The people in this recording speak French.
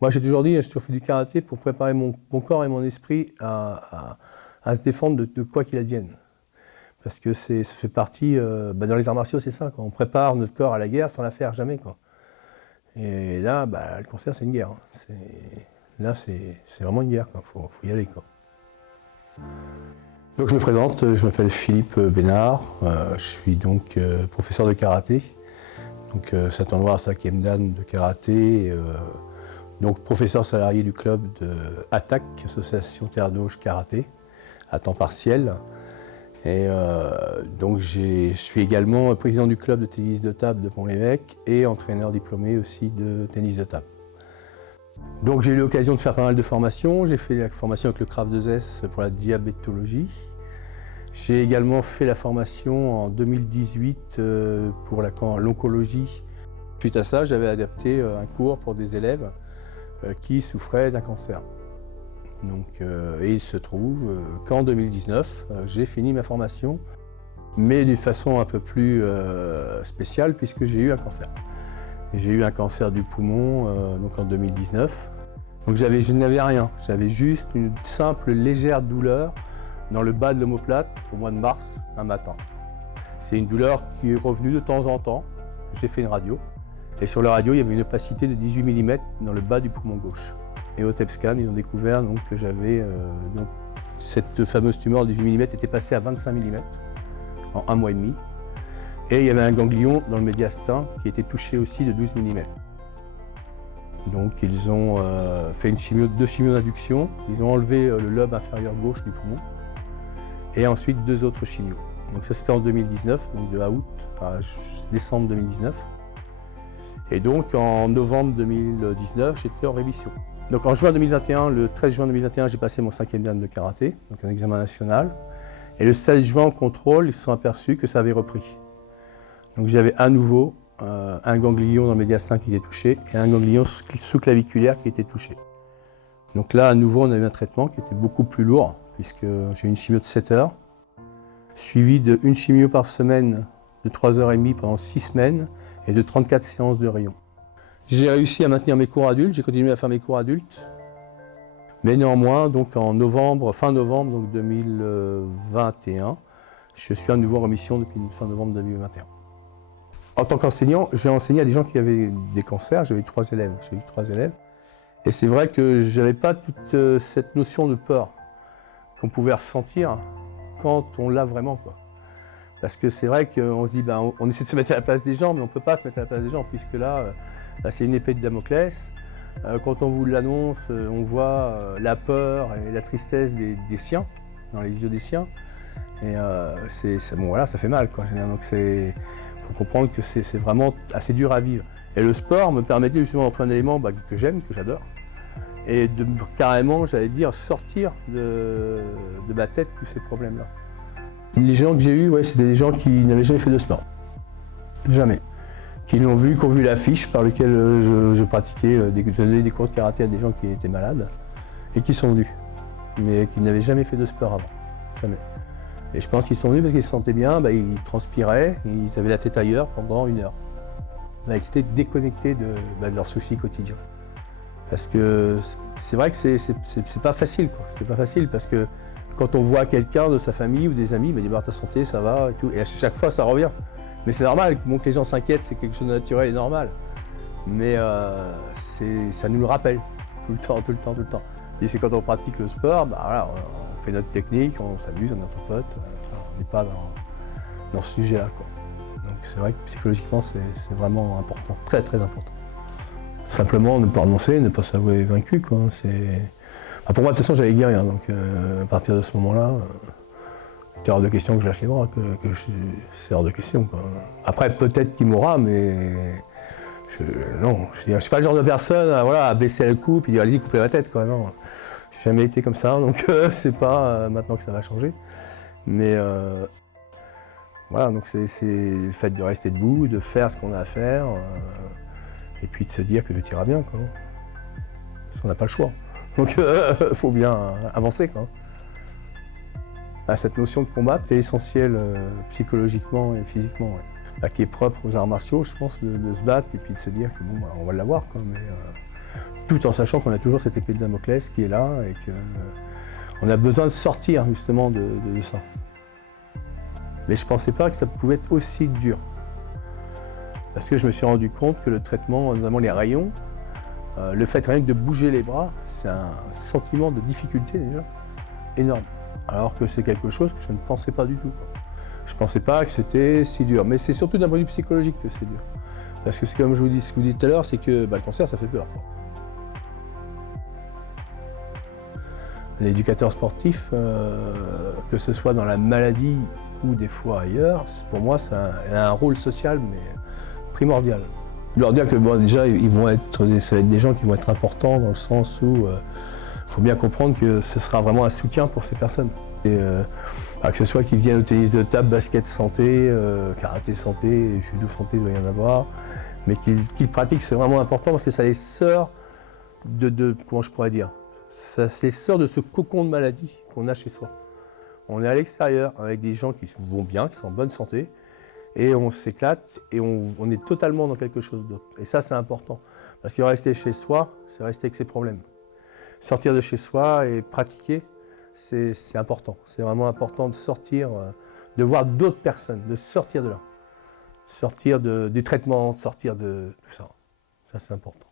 Moi, j'ai toujours dit, j'ai toujours fait du karaté pour préparer mon corps et mon esprit à se défendre de quoi qu'il advienne. Parce que ça fait partie, dans les arts martiaux, c'est ça, quoi. On prépare notre corps à la guerre sans la faire jamais, quoi. Et là, le cancer, c'est une guerre, hein. Là, c'est vraiment une guerre, quoi. Faut y aller, quoi. Donc je me présente, je m'appelle Philippe Bénard, je suis donc professeur de karaté. Donc Satan Noir 5e dan de karaté, donc professeur salarié du club de ATTAC, Association Terre d'Auge Karaté, à temps partiel. Et donc je suis également président du club de tennis de table de Pont-l'Évêque et entraîneur diplômé aussi de tennis de table. Donc j'ai eu l'occasion de faire pas mal de formations. J'ai fait la formation avec le Krav 2S pour la diabétologie. J'ai également fait la formation en 2018 pour l'oncologie. Suite à ça, j'avais adapté un cours pour des élèves qui souffraient d'un cancer. Donc, et il se trouve qu'en 2019, j'ai fini ma formation, mais d'une façon un peu plus spéciale puisque j'ai eu un cancer. J'ai eu un cancer du poumon donc en 2019. Donc je n'avais rien, j'avais juste une simple légère douleur dans le bas de l'omoplate au mois de mars, un matin. C'est une douleur qui est revenue de temps en temps. J'ai fait une radio. Et sur la radio, il y avait une opacité de 18 mm dans le bas du poumon gauche. Et au TEP scan, ils ont découvert donc, que j'avais cette fameuse tumeur de 18 mm était passée à 25 mm en un mois et demi. Et il y avait un ganglion dans le médiastin qui était touché aussi de 12 mm. Donc ils ont fait deux chimios d'induction. Ils ont enlevé le lobe inférieur gauche du poumon. Et ensuite 2 autres chimios. Donc ça c'était en 2019, donc de août à décembre 2019. Et donc en novembre 2019, j'étais en rémission. Donc en juin 2021, le 13 juin 2021, j'ai passé mon 5e dan de karaté, donc un examen national. Et le 16 juin au contrôle, ils se sont aperçus que ça avait repris. Donc j'avais à nouveau un ganglion dans le médiastin qui était touché et un ganglion sous-claviculaire qui était touché. Donc là, à nouveau, on a eu un traitement qui était beaucoup plus lourd, puisque j'ai eu une chimio de 7 heures, suivie d'une chimio par semaine de 3h30 pendant 6 semaines et de 34 séances de rayons. J'ai réussi à maintenir mes cours adultes, j'ai continué à faire mes cours adultes, mais néanmoins, donc en novembre, fin novembre donc 2021, je suis à nouveau en remission depuis fin novembre 2021. En tant qu'enseignant, j'ai enseigné à des gens qui avaient des cancers, j'avais eu 3 élèves. Et c'est vrai que je n'avais pas toute cette notion de peur qu'on pouvait ressentir quand on l'a vraiment, quoi. Parce que c'est vrai qu'on se dit, on essaie de se mettre à la place des gens, mais on ne peut pas se mettre à la place des gens, puisque là, c'est une épée de Damoclès. Quand on vous l'annonce, on voit la peur et la tristesse des siens, dans les yeux des siens. Et voilà, ça fait mal, quoi. Donc il faut comprendre que c'est vraiment assez dur à vivre. Et le sport me permettait justement d'entrer un élément que j'aime, que j'adore, et de carrément, j'allais dire, sortir de ma tête tous ces problèmes-là. Les gens que j'ai eus, c'était des gens qui n'avaient jamais fait de sport. Jamais. Qui l'ont vu, qui ont vu l'affiche par laquelle je pratiquais, je donnais des cours de karaté à des gens qui étaient malades, et qui sont venus, mais qui n'avaient jamais fait de sport avant. Jamais. Et je pense qu'ils sont venus parce qu'ils se sentaient bien, ils transpiraient, ils avaient la tête ailleurs pendant 1 heure. Ils étaient déconnectés de leurs soucis quotidiens. Parce que c'est vrai que c'est pas facile, quoi. C'est pas facile parce que quand on voit quelqu'un de sa famille ou des amis, il dit ta santé, ça va et tout. Et à chaque fois, ça revient. Mais c'est normal, que les gens s'inquiètent, c'est quelque chose de naturel et normal. Mais ça nous le rappelle tout le temps. Et c'est quand on pratique le sport, on fait notre technique, on s'amuse, on est entre potes, on n'est pas dans ce sujet-là, quoi. Donc c'est vrai que psychologiquement, c'est vraiment important, très très important. Simplement ne pas renoncer, ne pas s'avouer vaincu, quoi. Pour moi, de toute façon, j'allais guérir, donc à partir de ce moment-là, c'est hors de question que je lâche les bras, c'est hors de question, quoi. Après, peut-être qu'il mourra, mais je ne suis pas le genre de personne à baisser le cou et dire allez-y, coupez ma tête, quoi. Non, j'ai jamais été comme ça, donc c'est pas maintenant que ça va changer. Mais voilà, donc c'est le fait de rester debout, de faire ce qu'on a à faire, et puis de se dire que tout ira bien, quoi. Parce qu'on n'a pas le choix. Donc il faut bien avancer, quoi. Cette notion de combat est essentielle psychologiquement et physiquement, qui est propre aux arts martiaux, je pense, de se battre et puis de se dire que on va l'avoir, quoi. Mais tout en sachant qu'on a toujours cette épée de Damoclès qui est là et qu'on a besoin de sortir justement de ça. Mais je ne pensais pas que ça pouvait être aussi dur. Parce que je me suis rendu compte que le traitement, notamment les rayons, le fait rien que de bouger les bras, c'est un sentiment de difficulté déjà énorme. Alors que c'est quelque chose que je ne pensais pas du tout. Je ne pensais pas que c'était si dur. Mais c'est surtout d'un point de vue psychologique que c'est dur. Parce que c'est comme je vous dis, ce que vous dites tout à l'heure, c'est que le cancer, ça fait peur. L'éducateur sportif, que ce soit dans la maladie ou des fois ailleurs, pour moi, ça a un rôle social, mais primordial. Leur dire que déjà, ça va être des gens qui vont être importants dans le sens où il faut bien comprendre que ce sera vraiment un soutien pour ces personnes. Et, que ce soit qu'ils viennent au tennis de table, basket santé, karaté santé, judo santé, il doit y en avoir, mais qu'ils pratiquent, c'est vraiment important parce que ça les sort comment je pourrais dire, ça les sort de ce cocon de maladie qu'on a chez soi. On est à l'extérieur avec des gens qui vont bien, qui sont en bonne santé, et on s'éclate et on est totalement dans quelque chose d'autre. Et ça, c'est important. Parce que rester chez soi, c'est rester avec ses problèmes. Sortir de chez soi et pratiquer, c'est important. C'est vraiment important de sortir, de voir d'autres personnes, de sortir de là. De sortir du traitement, de sortir de tout ça. Ça, c'est important.